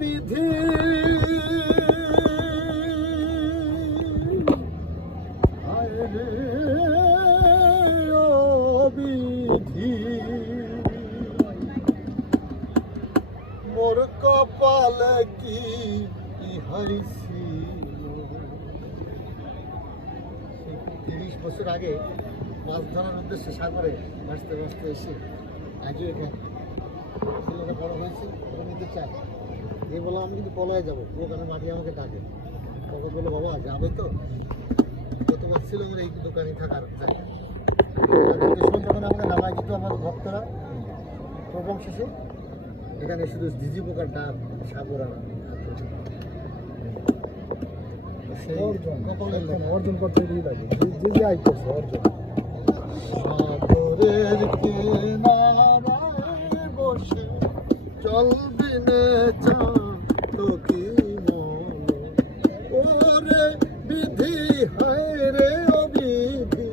বিধি বিধি মোর কপালে কি ইহাই ছিল। 30 বছর আগে মাছ ধরার উদ্দেশ্যে সাগরে ভাসতে ভাসতে এসে আজও এখানে ছেলেটা বড় হয়েছে, নিতে চায়। এই বলে আমি কিন্তু পলায় যাবো, দোকানের মাটি আমাকে ডাকে। তখন বললো বাবা যাবে তো, কত মাছ ছিল আমার এই দোকানে থাকার জায়গা। যখন আমাকে নামায় দিত আমার ভক্তরা, প্রোগ্রাম শেষে এখানে শুধু ঝিঝি পোকার ডাক, সাগর আর অর্জন করতে লাগে, যে আই করছে অর্জন। সাগরের কিনারায় বসে জল বিনে চাঁদ কি মন, ওরে বিধি হায় রে ও বিধি,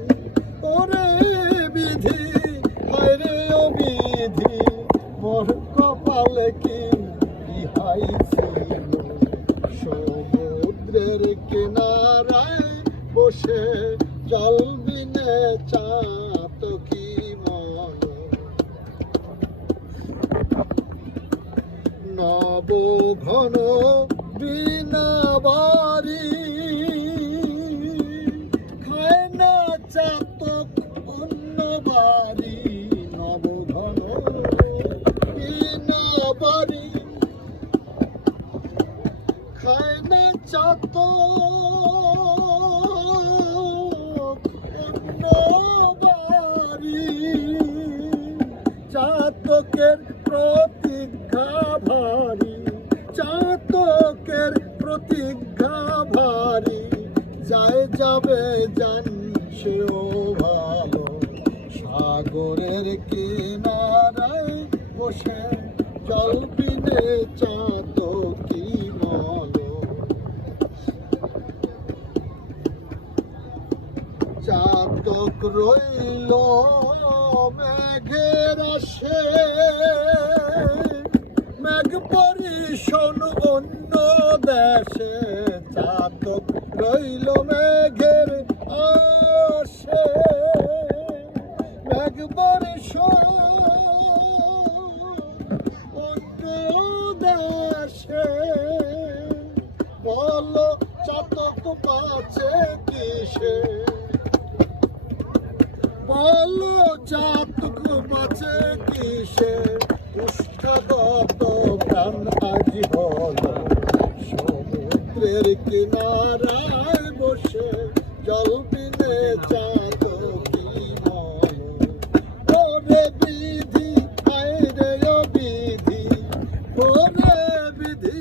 ওরে বিধি হায় রে ও বিধি মোর কপালে কি ইহাই ছিল। সমুদ্রের কিনারায় বসে জল বিনে চাঁদ কি মন, নব ঘন বিনা বাড়ি খায় না চাতক অন্য বাড়ি। নব ঘন বিনা বাড়ি খায় না চাতক অন্য বাড়ি। চাতকের প্রতিজ্ঞা ভারী, চাতকের প্রতিজ্ঞা ভারী, যায় যাবে জান সেও ভালো। সাগরের কিনারায় বসে জল বিনে চাঁদ কি মন, চাতক রইল মেঘের আসে, মেঘ পরিশন অন্য দেশে। চাতক রইল মেঘের আসে, মেঘ পরিশন অন্য দেশে। বলো চাতক বাঁচে কিসে, বলো চাতক বাঁচে কিসে। উষ্ঠাগত প্রাণ আজ হল সমুদ্রের কিনারায় বসে জল বিনে চাঁদ কি মন, ওরে বিধি হায় রে ও বিধি, ওরে বিধি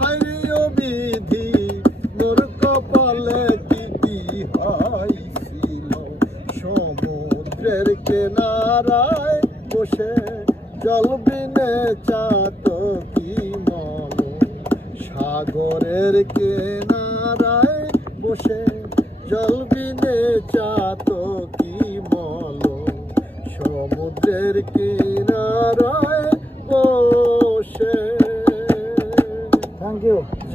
হায় রে ও বিধি মোর কপালে কি ইহাই ছিল। সমুদ্রের কিনারায় বসে জল বিনে চাঁদ কি মন, সাগরের কিনারায় বসে জল বিনে চাঁদ কি মন। সমুদ্রের কিনারায়